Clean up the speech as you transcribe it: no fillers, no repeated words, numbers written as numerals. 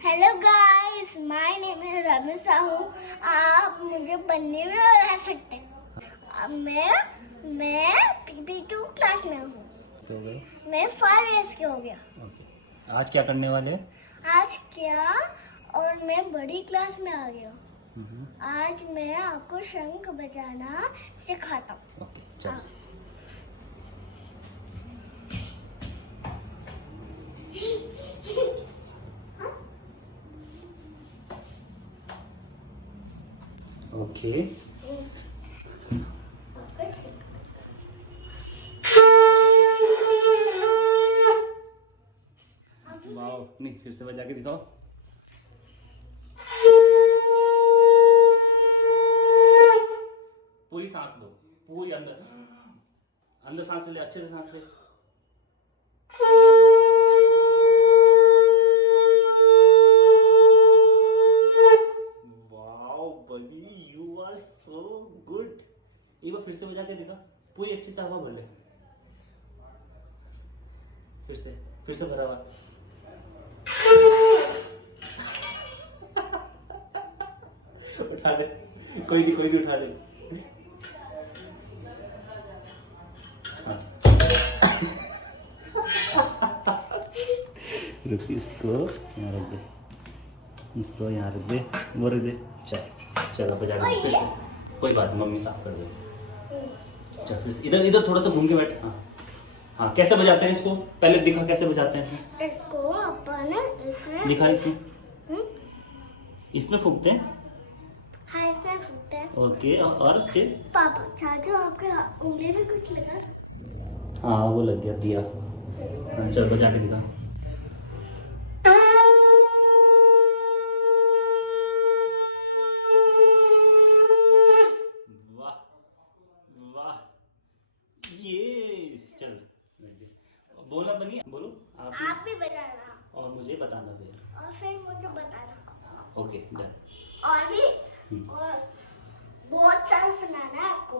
Hello guys, my name is Ramesha हूँ। आप मुझे बनने में बता सकते हैं। मैं PP2 क्लास में हूँ। तो गए मैं 5 इयर्स की हो गया। ओके। आज क्या करने वाले हैं? आज क्या, और मैं बड़ी क्लास में आ गया हूँ। आज मैं आपको शंख बजाना सिखाता हूँ। ओके चल। ओके वाओ, नहीं फिर से बजा के दिखाओ। पूरी सांस लो, पूरी अंदर अंदर सांस ले, अच्छे से सांस ले। वाओ बनी, यू आर सो गुड। एक बार फिर से बजा के दिखा, पूरी अच्छी से हवा भर ले। फिर से भरा हुआ। उठा दे, कोई नहीं उठा दे। हाँ। रुक, इसको यहाँ रख दे, इसको यहाँ रख दे, वो रख दे। चल अब बजा के फिर से। कोई बात नहीं, मम्मी साफ कर दे। चल फिर से इधर थोड़ा सा घूम के बैठ। हाँ, कैसे बजाते हैं इसको? पहले दिखा कैसे बजाते हैं इसको अपन इसमें दिखा। इसमें फूकते हैं। हाँ, इसमें फूकते हैं। ओके, और फिर पापा चाचू, आपके उंगली में कुछ लगा? हाँ, वो लग गया, दिया। हाँ, चल बजा के दिखा। वाह वाह, ये चल बोला बनी, बोलो आप भी बजाना और मुझे बताना फिर। और फिर मुझे बताना। Okay done. और भी और बहुत सारा सुनाना है आपको।